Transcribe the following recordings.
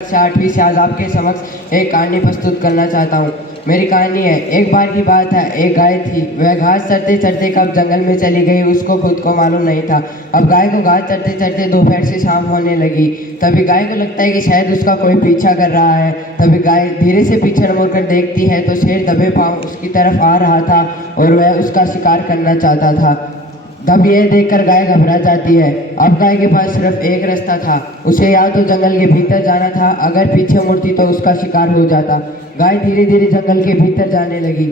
से 8वीं से आज आपके समक्ष एक कहानी प्रस्तुत करना चाहता हूँ। मेरी कहानी है। एक बार की बात है, एक गाय थी। वह घास चरते चरते कब जंगल में चली गई उसको खुद को मालूम नहीं था। अब गाय को घास चरते चरते दोपहर से शाम होने लगी। तभी गाय को लगता है कि शायद उसका कोई पीछा कर रहा है। तभी गाय धीरे से पीछे मुड़कर देखती है तो शेर दबे पांव उसकी तरफ आ रहा था और वह उसका शिकार करना चाहता था। तब यह देखकर गाय घबरा जाती है। अब गाय के पास सिर्फ एक रास्ता था, उसे या तो जंगल के भीतर जाना था, अगर पीछे मुड़ती तो उसका शिकार हो जाता। गाय धीरे धीरे जंगल के भीतर जाने लगी।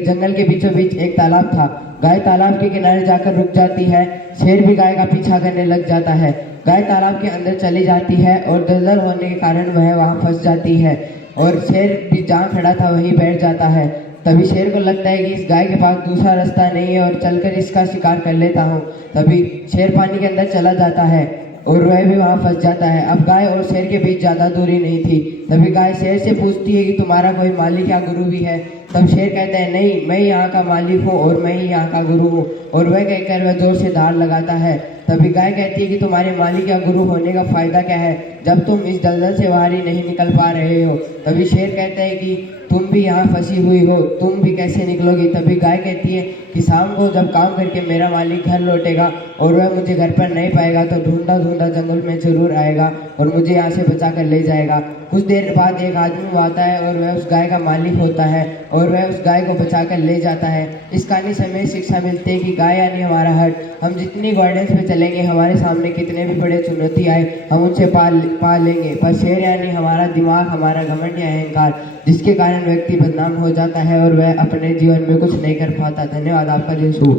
जंगल के बीचों बीच एक तालाब था। गाय तालाब के किनारे जाकर रुक जाती है। शेर भी गाय का पीछा करने लग जाता है। गाय तालाब के अंदर चली जाती है और दलदल होने के कारण वह वहां फंस जाती है और शेर भी जहाँ खड़ा था वहीं बैठ जाता है। तभी शेर को लगता है कि इस गाय के पास दूसरा रास्ता नहीं है और चलकर इसका शिकार कर लेता हूँ। तभी शेर पानी के अंदर चला जाता है और वह भी वहाँ फंस जाता है। अब गाय और शेर के बीच ज़्यादा दूरी नहीं थी। तभी गाय शेर से पूछती है कि तुम्हारा कोई मालिक या गुरु भी है। तब शेर कहता है, नहीं, मैं यहाँ का मालिक हूँ और मैं ही यहाँ का गुरु हूँ। और वह कहकर वह जोर से धार लगाता है। तभी गाय कहती है कि तुम्हारे मालिक या गुरु होने का फायदा क्या है जब तुम इस दलदल से बाहर ही नहीं निकल पा रहे हो। तभी शेर कहता है कि तुम भी यहाँ फंसी हुई हो, तुम भी कैसे निकलोगी। तभी गाय कहती है कि शाम को जब काम करके मेरा मालिक घर लौटेगा और वह मुझे घर पर नहीं पाएगा तो ढूंढा ढूंढा जंगल में जरूर आएगा और मुझे यहाँ से बचा कर ले जाएगा। कुछ देर बाद एक आदमी आता है और वह उस गाय का मालिक होता है और वह उस गाय को बचा कर ले जाता है। इस कहानी से हमें शिक्षा मिलती है कि गाय यानी हमारा हट, हम जितनी गाइडेंस पे चलेंगे, हमारे सामने कितने भी बड़े चुनौती आए हम उनसे पा लेंगे। पर शेर यानी हमारा दिमाग, हमारा घमंड या अहंकार, जिसके कारण व्यक्ति बदनाम हो जाता है और वह अपने जीवन में कुछ नहीं कर पाता। धन्यवाद। आपका दिन शुभ।